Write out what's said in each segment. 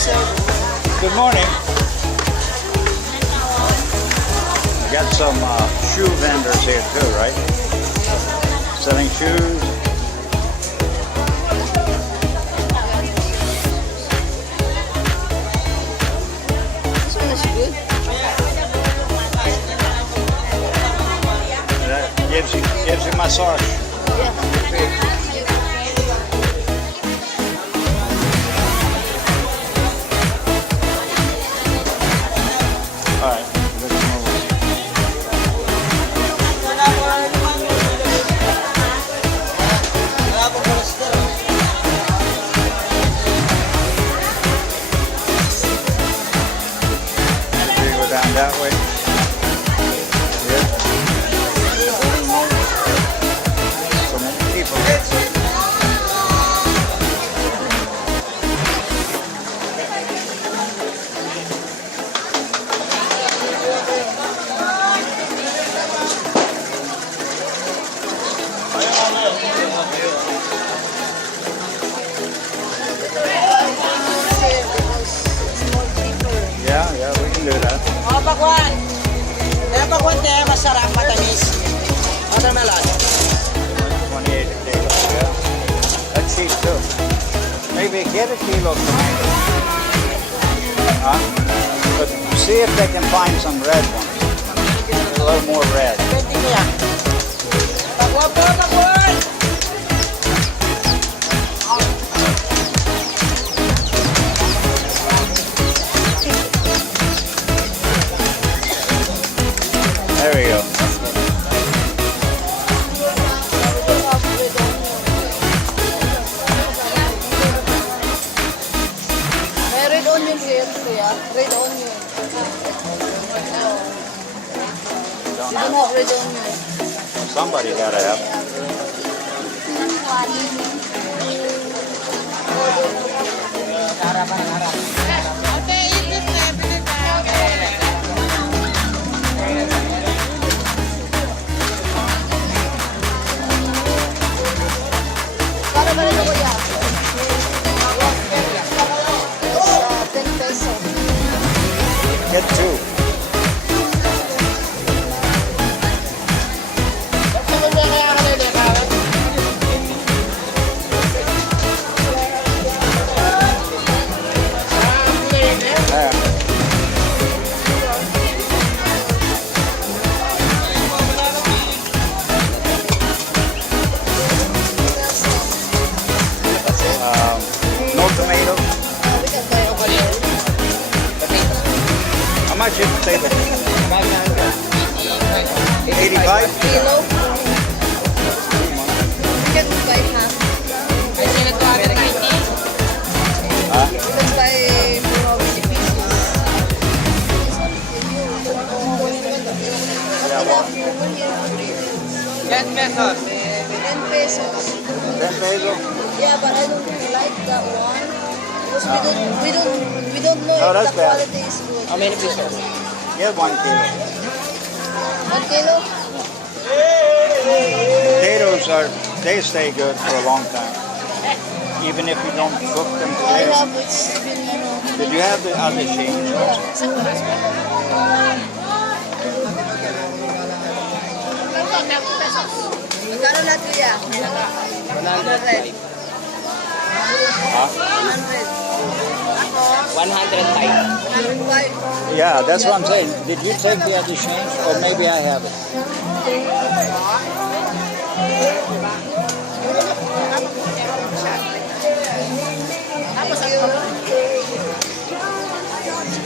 Good morning. We got some shoe vendors here too, right? Selling shoes. This one is good. That gives you massage. Yeah. All right, let's move. We go down that way. Yeah. So many people. Yeah, we can do that. Oh, pakwan. Kaya pakwan tayo, masarap, matamis. Watermelon. 28 a kilo. Yeah. That's cheap too. Maybe get a kilo of tomato. Huh? But see if they can find some red ones. A little more red. Pwede niya. Pakwan po, pakwan! There we go. May red onion here, kuya. Red onion. You don't have red onion. Somebody gotta have. Para ba nito, kuya? It's 10 pesos. Get two. There. No tomato. How much is the table? 85? Kilo. You can buy half. Huh? You can buy 50 pieces. Yeah, well, 10 pesos. 10 pesos. 10 pesos? Yeah, but I don't like that one because we don't know Oh, if that's the bad. quality is good. How many pesos? Get 1 kilo. 1 kilo? Potatoes they stay good for a long time. Even if you don't cook them I today. have it's been, you know. Did you have the other change also? Magkano na kuya? 100. Huh? 105. 105. Yeah, that's what I'm saying. Did you take the other change or maybe I have it?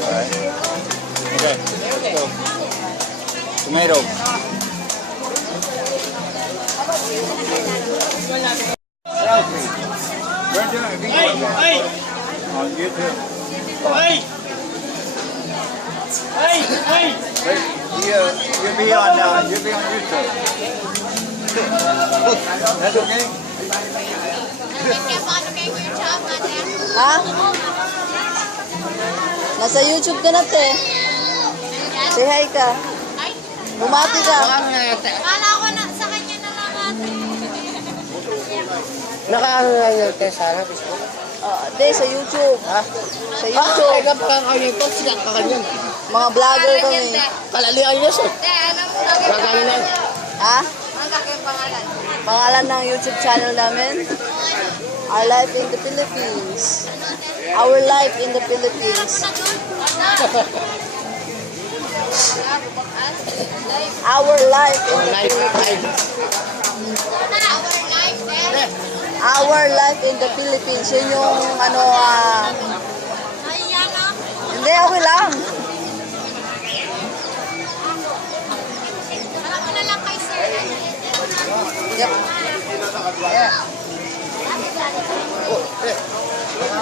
Alright. Okay, let's go. Tomato. Selfie. We're doing a video on YouTube. You'll be on YouTube. That's okay? Ha? Nasa YouTube ka na, te. Say hi ka. Bumati ka. Kala ko na sa kanya na lang ate. Nakaano na yun, te, sana, Facebook. Hindi, sa YouTube. Ha? Sa YouTube. Ay, kapag kayo ito, sikat ka kanyan. Mga vlogger kami. Kalalian niyo, sir. Alam mo Gagano na. Ha? ang aking pangalan. Pangalan ng YouTube channel namin? Our Life in the Philippines. Our Life in the Philippines. Our Life in the Philippines. Our Life in the Philippines. Yun yung ano, hindi, okay lang. Harap na lang kay sir. Yep.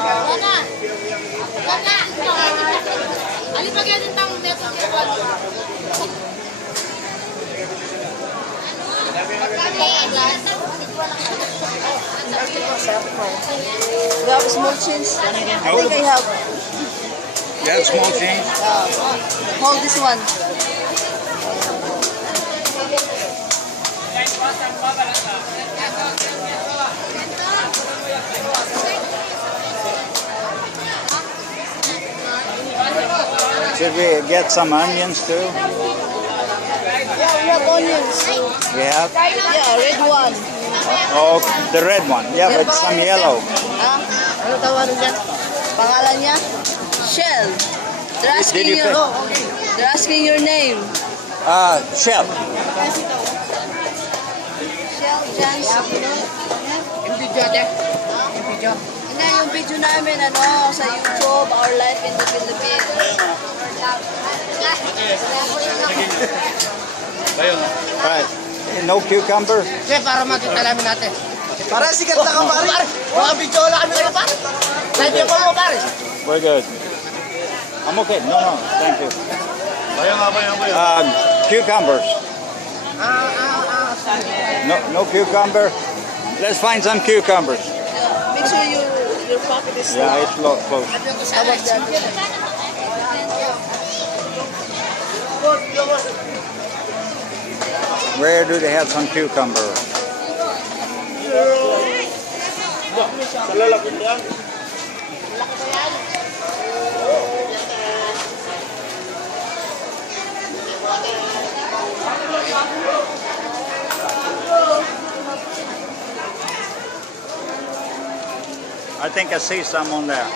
Wala. Wala. Alipag yan yung tang neto kay Juan. We have small change. I think I have. You have small change? Hold this one. Should we get some onions too? Yeah, we have onions. We have? Yeah, red one. Oh, the red one. Yeah, but some yellow. Ha? Ano tawarin dyan? Pangalan niya? Shell. They're asking Did you you. pick? They're asking your name. Chef. Shell Janice. Yung video ate. Yung video. Hindi, yung video namin ano, sa YouTube, Our Life in the Philippines. Right. No cucumber? Sir, para makita namin natin. Para sikat na ka, pare. Mga video lang kami na, pare. Sabi mo mo, pare. We're good. I'm okay. No, thank you. Cucumbers. No cucumber. Let's find some cucumbers. Yeah, make sure your pocket is Yeah, it's close. How about that? Where do they have some cucumber? I think I see some on there.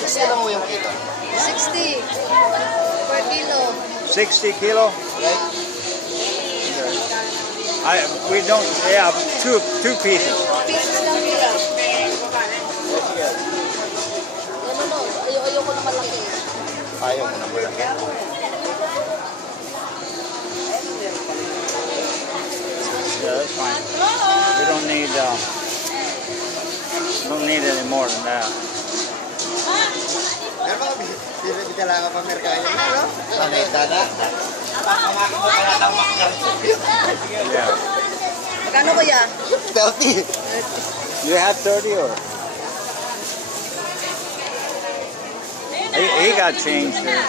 Kasi lang mo yung kito. 60 per kilo. 60 kilo? We don't, yeah, two pieces. Pieces lang nila. No. Ayoko na malaki. Ayaw mo na malaki. Yeah, that's fine. We don't need any more than that. Pero baka bigala ka pa merkanya na, no? Pamekada. Yeah. Magkano kuya? 30. You have 30 or? He got change here.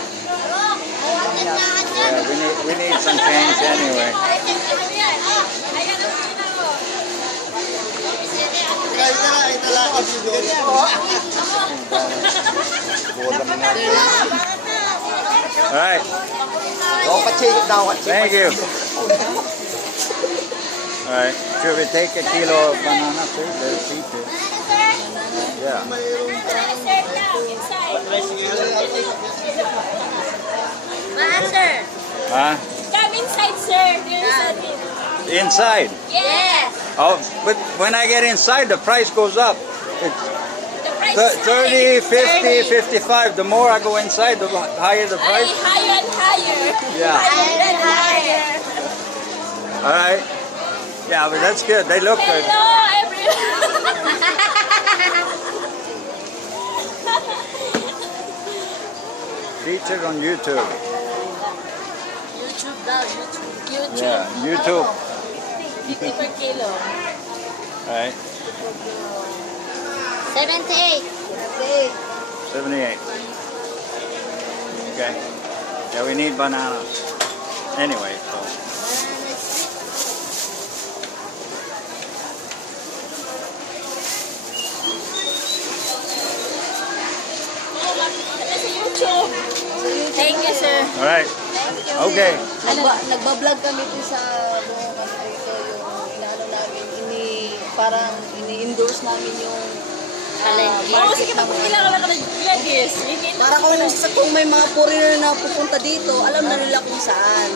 Yeah, we need some change anyway. All right. Thank you. All right. Should we take a kilo of banana too? There's cheap here. Yeah. Master, Huh? come inside, sir. Inside? Yes. Oh, but when I get inside, the price goes up. It's The price is 30, 50, 30. 55. The more I go inside, the higher the price. Higher and higher. Yeah. Higher and higher. All right. Yeah, but that's good. They look good. Hello, everyone. Featured on YouTube. YouTube daw, YouTube. Yeah, YouTube. 50 per kilo. All right. 78. Okay. 78. Okay. Yeah, we need bananas. Anyway, so. Thank you, sir. All right. Okay. Nagbablog kami din sa buong kami dito, yung inaano namin, parang ini-endorse namin yung Oo, sige, pag kailangan ka nag-vlog is. para kung may mga foreigner na pupunta dito, alam na nila kung saan.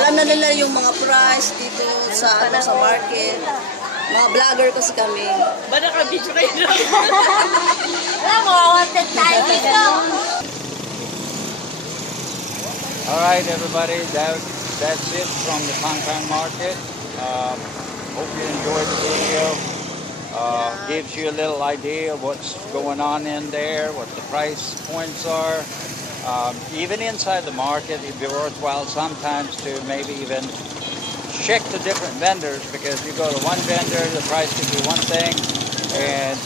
Alam na nila yung mga price dito sa sa market. Mga vlogger kasi kami. Ba naka-video kayo na? Alam mo, wanted tayo dito. All right, everybody. That's it from the Pampang market. Hope you enjoyed the video. Gives you a little idea of what's going on in there, what the price points are. Even inside the market, it'd be worthwhile sometimes to maybe even check the different vendors, because you go to one vendor, the price could be one thing, and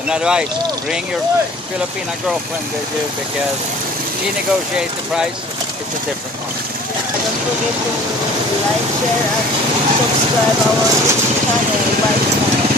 another advice, bring your Filipina girlfriend with you, because she negotiates the price, it's a different one. Don't forget to like, share, and subscribe our YouTube channel. Bye.